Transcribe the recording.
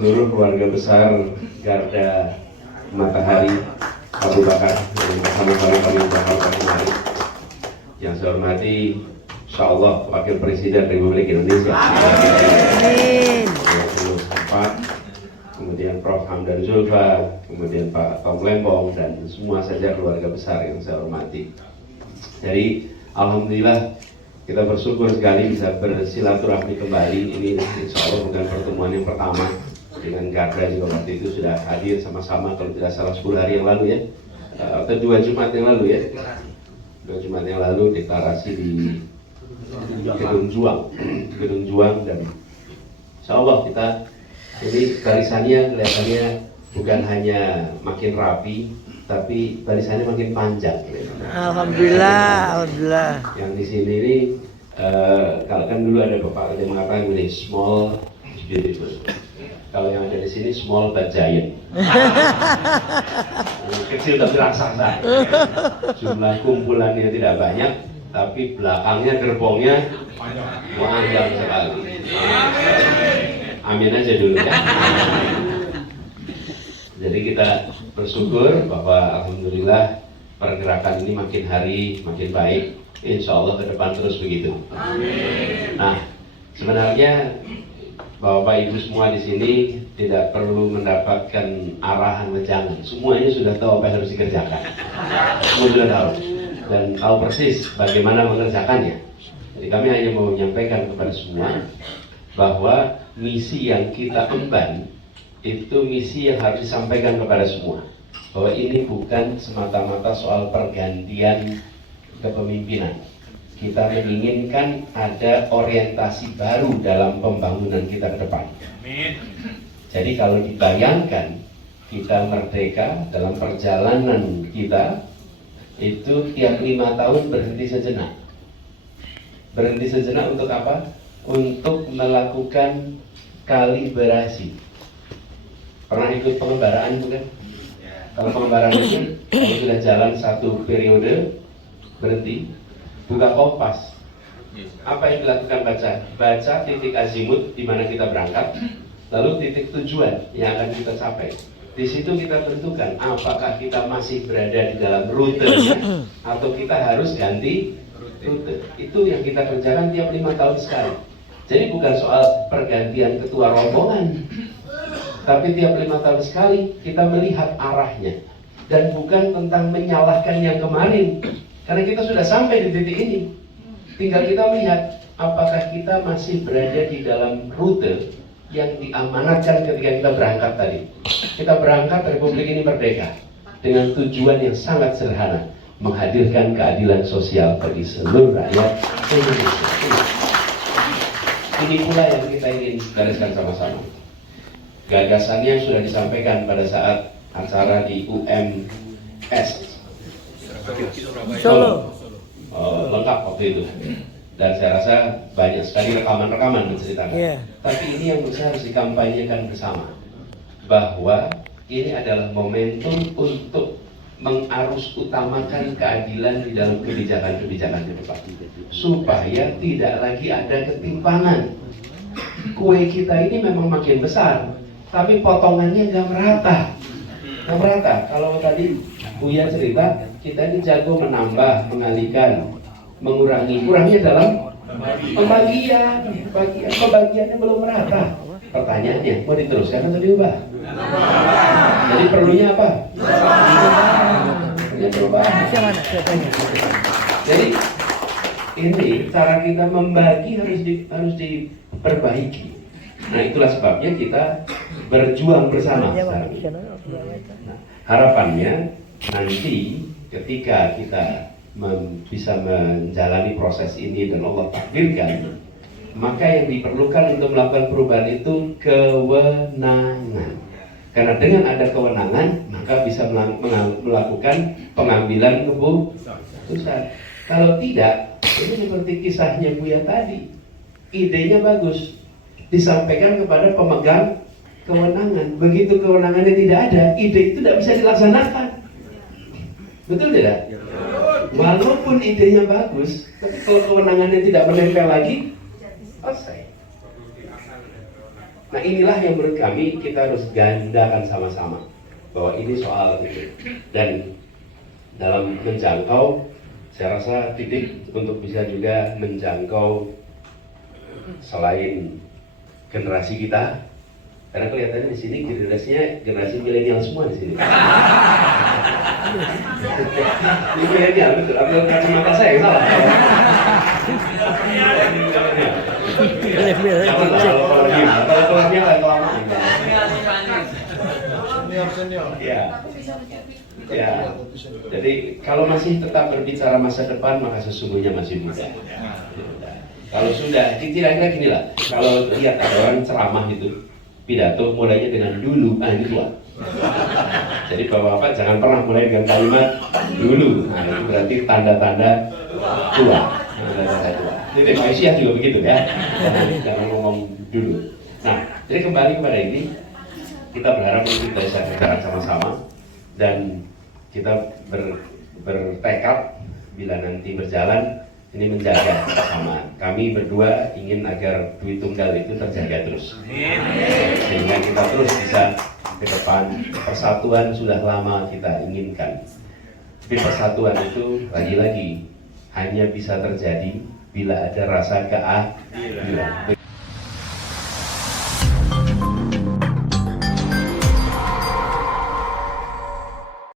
seluruh keluarga besar Garda Matahari Abu Bakar yang bersama-sama kami Jakarta kemarin. Yang saya hormati Insyaallah Wakil Presiden Republik Indonesia. Amin. Kemudian Prof. Hamdan Zulfa, kemudian Pak Tom Lembong, dan semua saja keluarga besar yang saya hormati. Jadi alhamdulillah kita bersyukur sekali bisa bersilaturahmi kembali. Ini insya Allah bukan pertemuan yang pertama. Dengan Garda juga waktu itu sudah hadir sama-sama, kalau tidak salah 10 hari yang lalu ya, atau 2 Jumat yang lalu ya, 2 Jumat yang lalu deklarasi di Gedung Juang, dan insya Allah kita ini barisannya kelihatannya bukan hanya makin rapi, tapi barisannya makin panjang. Alhamdulillah, alhamdulillah. Yang di sini ini kalau kan dulu ada bapak yang mengatakan ini small is beautiful. Kalau yang ada di sini small but giant. Kecil tapi raksasa. Jumlah kumpulannya tidak banyak, tapi belakangnya gerbongnya panjang sekali. Amin aja dulu ya. Jadi kita bersyukur bahwa alhamdulillah pergerakan ini makin hari makin baik. Insya Allah ke depan terus begitu. Amin. Nah, sebenarnya Bapak Ibu semua di sini tidak perlu mendapatkan arahan wejangan. Semuanya sudah tahu apa yang harus dikerjakan. Semua sudah tahu dan tahu persis bagaimana mengerjakannya. Jadi kami hanya mau menyampaikan kepada semua bahwa misi yang kita emban itu misi yang harus disampaikan kepada semua. Bahwa ini bukan semata-mata soal pergantian kepemimpinan. Kita menginginkan ada orientasi baru dalam pembangunan kita ke depan. Amin. Jadi kalau dibayangkan kita merdeka dalam perjalanan kita itu tiap 5 tahun berhenti sejenak. Berhenti sejenak untuk apa? Untuk melakukan kalibrasi. Pernah ikut pengembaraan bukan? Kalau pengembaraan itu kalau sudah jalan satu periode berhenti, buka kompas. Apa yang dilakukan baca titik azimut di mana kita berangkat, lalu titik tujuan yang akan kita capai. Di situ kita tentukan apakah kita masih berada di dalam rutenya atau kita harus ganti rute. Itu yang kita kerjakan tiap 5 tahun sekali. Jadi bukan soal pergantian ketua rombongan, tapi tiap 5 tahun sekali kita melihat arahnya. Dan bukan tentang menyalahkan yang kemarin, karena kita sudah sampai di titik ini. Tinggal kita melihat apakah kita masih berada di dalam rute yang diamanatkan ketika kita berangkat tadi. Kita berangkat Republik ini merdeka dengan tujuan yang sangat sederhana, menghadirkan keadilan sosial bagi seluruh rakyat Indonesia. Ini pula yang kita ingin gariskan sama-sama. Gagasannya sudah disampaikan pada saat acara di UMS Solo. Lengkap waktu itu. Dan saya rasa banyak sekali rekaman-rekaman menceritakan. Tapi ini yang harus dikampanyekan bersama, bahwa ini adalah momentum untuk mengarus utamakan keadilan di dalam kebijakan-kebijakan ke depan, supaya tidak lagi ada ketimpangan. Kue kita ini memang makin besar, tapi potongannya nggak merata. Kalau tadi Buya cerita, kita ini jago menambah, mengalihkan, mengurangi. Kurangnya dalam pembagiannya belum merata. Pertanyaannya, mau diteruskan atau diubah? Jadi perlunya apa? Perubahan. Jadi ini cara kita membagi harus diperbaiki. Nah, itulah sebabnya kita berjuang bersama sekarang. Nah, harapannya nanti ketika kita bisa menjalani proses ini dan Allah takdirkan, maka yang diperlukan untuk melakukan perubahan itu kewenangan. Karena dengan ada kewenangan, maka bisa melakukan pengambilan keputusan. Kalau tidak, ini seperti kisahnya Buya tadi. Idenya bagus, disampaikan kepada pemegang kewenangan. Begitu kewenangannya tidak ada, ide itu tidak bisa dilaksanakan. Betul tidak? Walaupun idenya bagus, tapi kalau kewenangannya tidak menempel lagi, selesai. Nah inilah yang menurut kami kita harus gandakan sama-sama, bahwa ini soal itu. Dan dalam menjangkau, saya rasa titik untuk bisa juga menjangkau selain generasi kita, karena kelihatannya di sini generasi milenial semua di sini. Ini milenial betul. Ambil kacamata saya yang salah. Kalau kelamaan. Senior. Ya. Ya. Jadi kalau masih tetap berbicara masa depan, maka sesungguhnya masih muda. Kalau sudah, kira-kira gini lah. Kalau lihat ada orang ceramah itu, pidato mulainya dengan dulu, ini tua. Jadi bapak-bapak jangan pernah mulai dengan kalimat dulu. Nah, itu berarti tanda-tanda tua. Tanda-tanda tua. Jadi Malaysia juga begitu ya. Jangan ngomong dulu. Nah, jadi kembali kepada ini, kita berharap kita bisa bergerak sama-sama dan kita bertekad bila nanti berjalan ini menjaga kebersamaan. Kami berdua ingin agar duit tunggal itu terjaga terus, sehingga kita terus bisa ke depan. Persatuan sudah lama kita inginkan, tapi persatuan itu lagi-lagi hanya bisa terjadi bila ada rasa keadilan.